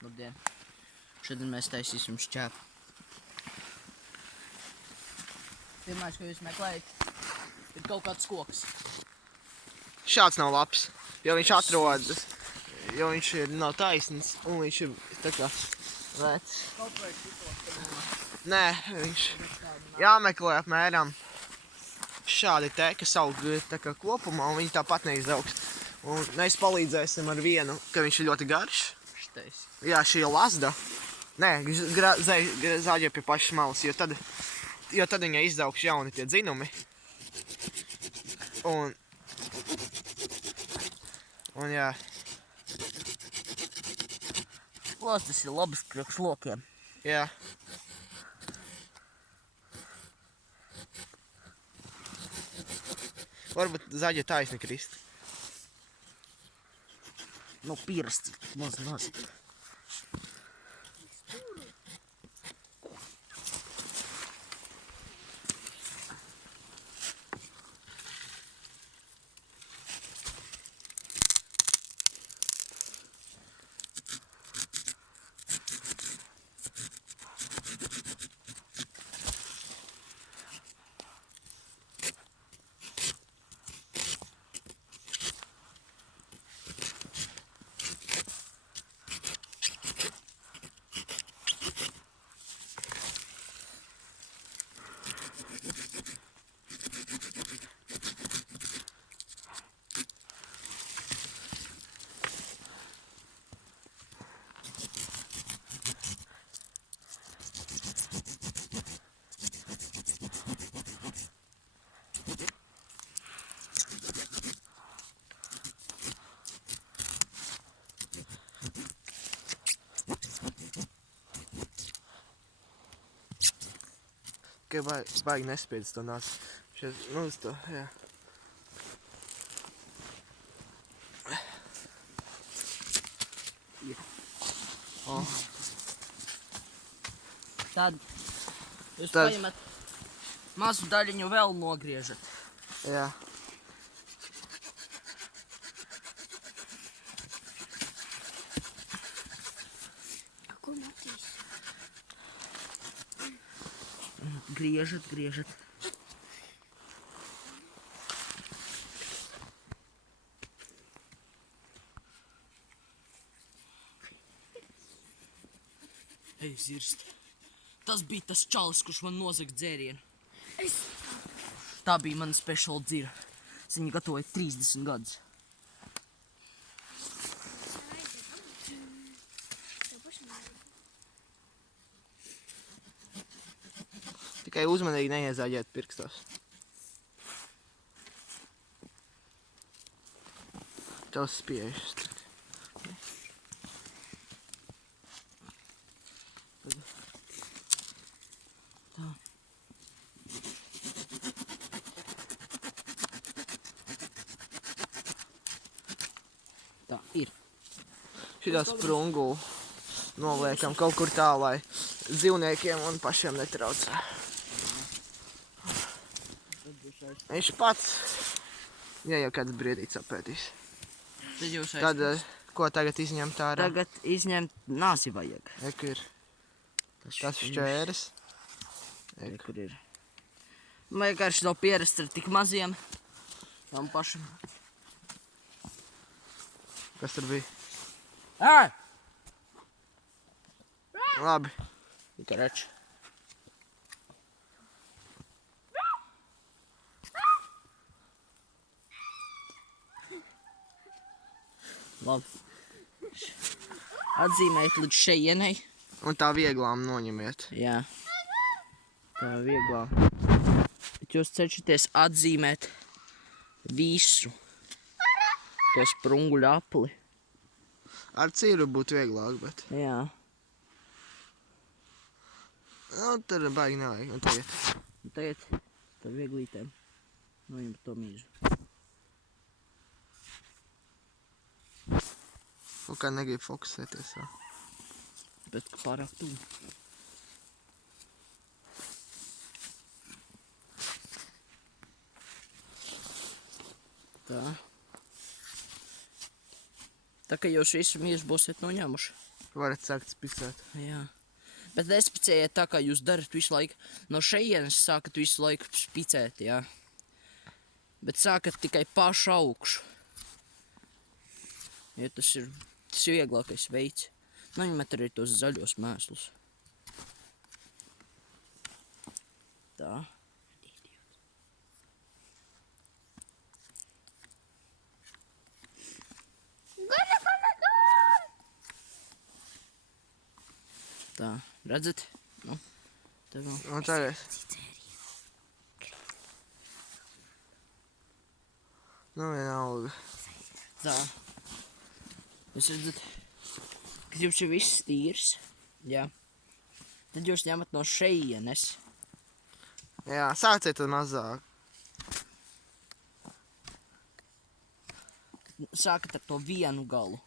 Labdien! Šodien mēs taisīsim šķēpu. Pirmais, ko jūs meklējat, ir kaut kāds koks. Šāds nav labs, jo viņš atrodas, jo viņš nav taisns un viņš ir tā kā vecs. Kaut vai šitos, Nē, viņš jāmeklē apmēram šādi te, kas aug tā kā kopumā un viņi tāpat neizaugs. Un mēs palīdzēsim ar vienu, ka viņš ir ļoti garš. šitais. Jā, šī ir lazda. Nē, zāģē pie pašas malas, jo tad viņai izaugs jauni tie dzinumi. Un jā. Lazdas ir labas priekš lokiem. Jā. Varbūt zaļa taisni krist. Nu, pirsti, maz. Ka baigi nespiedz to nāc. Nu, uz to, jā. Tad jūs paņemat mazu daļiņu vēl nogriežat. Jā. Ko Matīs? Griežat. Ej, zirst. Tas bija tas čalis, kurš man nozaga dzērienu. Tā bija mana special dzira. Es viņu gatavoju 30 gadus. Tikai uzmanīgi neiezāģēt pirkstos. Tavs spiežas. Tā. Tā ir. Šitā sprungu noliekam kaut kur tā, lai dzīvniekiem un pašiem netraucē. Viņš pats, ja jau kāds briedīts apētīs. Tad jūs Tad, ko tagad izņemt ārā? Tagad izņemt nāsi vajag. Eku ir tas šķēres. Kur ir. Man vienkārši nav pierast ar tik maziem. Tam pašam. Kas tur bija? Ā! Labi. Karač. Labi. Atzīmēt līdz šejienei. Un tā vieglām noņemiet. Jā. Tā vieglāk. Bet jūs cenšaties atzīmēt visu. To sprunguļu apli. Ar cīru būtu vieglāk, bet... Jā. Nu, tad baigi nevajag. Un tagad. Un tagad tā vieglītēm noņemt to mīžu. Kaut kā negrib fokusēties vēl. Bet pārāk tuvu. Tā. Tā kā jūs visu mīžu būsiet noņēmuši. Varat sākt spicēt. Jā. Bet nespicējiet tā, kā jūs darat visu laiku. No šejienes sākat visu laiku spicēt, jā. Bet sākat tikai pašu augšu. Jo tas ir vieglākais veids. Nu, viņi met arī tos zaļos mēslus. Tā. Tā, redzat? Nu, te vēl. Un tagad. Nu, vienalga. Tā. Jūs redzat, kad jums ir viss tīrs, jā. Tad jūs ņemat no šejienes. Jā, sāciet tad mazāk. Sākat ar to vienu galu.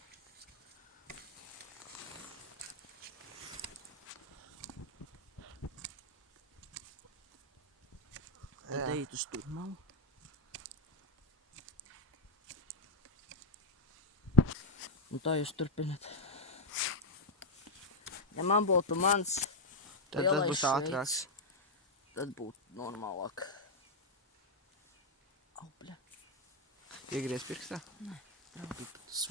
Tad ejiet uz turmalu. Un tā jūs turpināt. Ja man būtu mans Tad tas lielais būs ātrāks. veids, tad būtu normālāk. Au, bļa. Iegriez pirkstā. Trauki pat tas.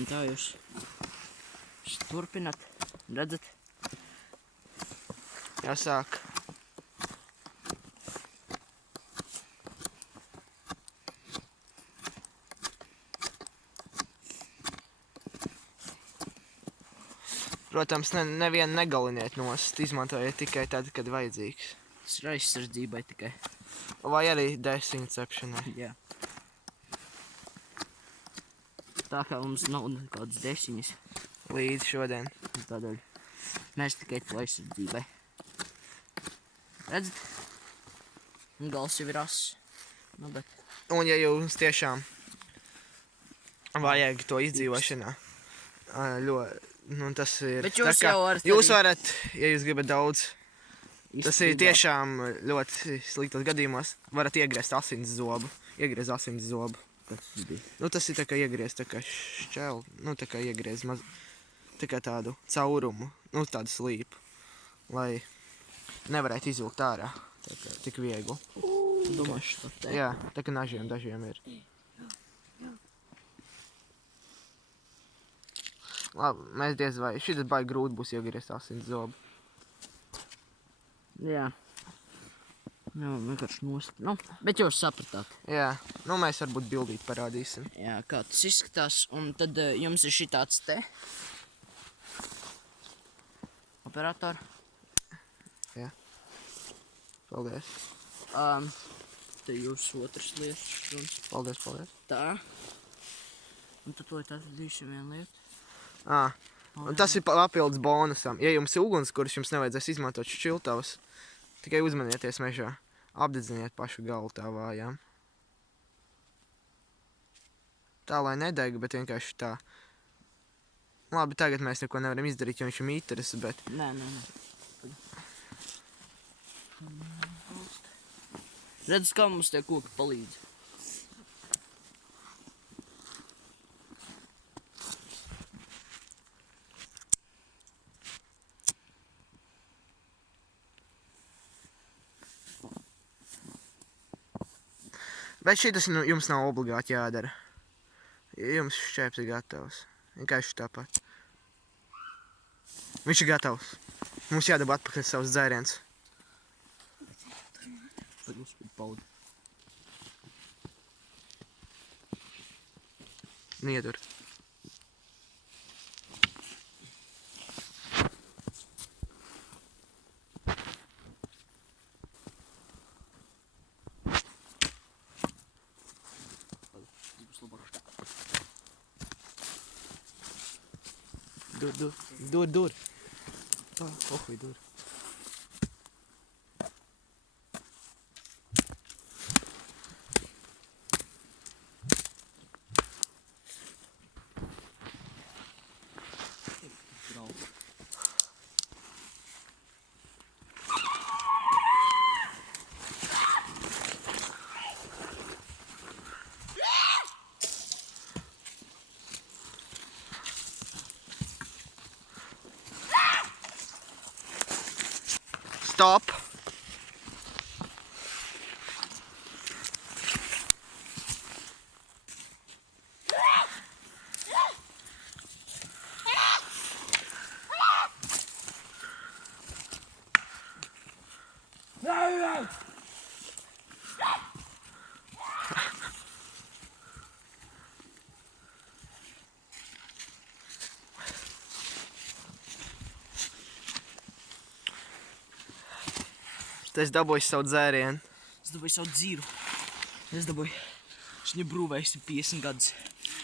Un tā jūs turpināt, redzat? Jāsāk. Protams, nevienu negaliniet nost, izmantojiet tikai tad, kad vajadzīgs. Tas ir aizsardzībai tikai. Vai arī desincepšanai. Jā. Tā kā mums nav nekādas desiņas, Līdz šodien. tādēļ mēs tikai to aizsardzībai. Redzat? Un gals jau ir ass. Nu, bet Un ja jums tiešām vajag to izdzīvošanā, nu tas ir... Bet jūs tā kā jau varat Jūs arī- varat, ja jūs gribat daudz, tas ir izturībā. tiešām ļoti sliktos gadījumos, varat iegriezt asins zobu. Iegriez asins zobu. Kas tas bija? Nu, tas ir tā kā iegriez tā kā šķēl, nu, tā kā iegriez maz, tā kā tādu caurumu, nu, tādu slīpu, lai nevarētu izvilkt ārā, tā kā tik viegli. Domāšu to te. Jā, tā kā nažiem dažiem ir. Labi, mēs diez vai, šitas baigi grūti būs iegriezt asins zobu. Jā. Jā, vienkārši nost. Nu, bet jūs sapratāt. Jā, nu mēs varbūt bildīt parādīsim. Jā, kā tas izskatās. Un tad jums ir šitāds te. Operator. Paldies. Te jūs otrs lietas. Paldies, paldies. Tā. Un tad to tas līši vien lieta. Un tas ir papildus bonusam. Ja jums ir ugunskurs, jums nevajadzēs izmantot šķiltavas. Tikai uzmanieties mežā. Apdedziniet pašu galu tā vājām. Tā, lai nedeg, bet vienkārši tā. Labi, tagad mēs neko nevaram izdarīt, jo viņš ir mīteris, bet... Nē. Redz, kā mums tie koki palīdz. Bet šitas jums nav obligāti jādara. Jums šķēps ir gatavs. Vienkārši tāpat. Viņš ir gatavs. Mums jādabā atpakaļ savus dzēriens. Tad mums ir pauda. Niedur. Dur. Ohuj, dur. Stop! Tu esi dabūjis savu dzērienu. Es dabūju savu dzīru. Es dabūju. Viņa brūvējusi 50 gadus.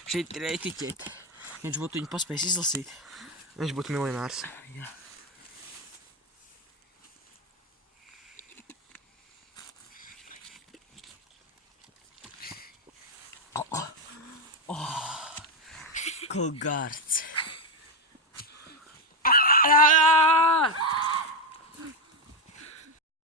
Šeit ir etiķete. Viņš būtu viņu paspējis izlasīt. Viņš būtu miljonārs. Jā. Ko gards.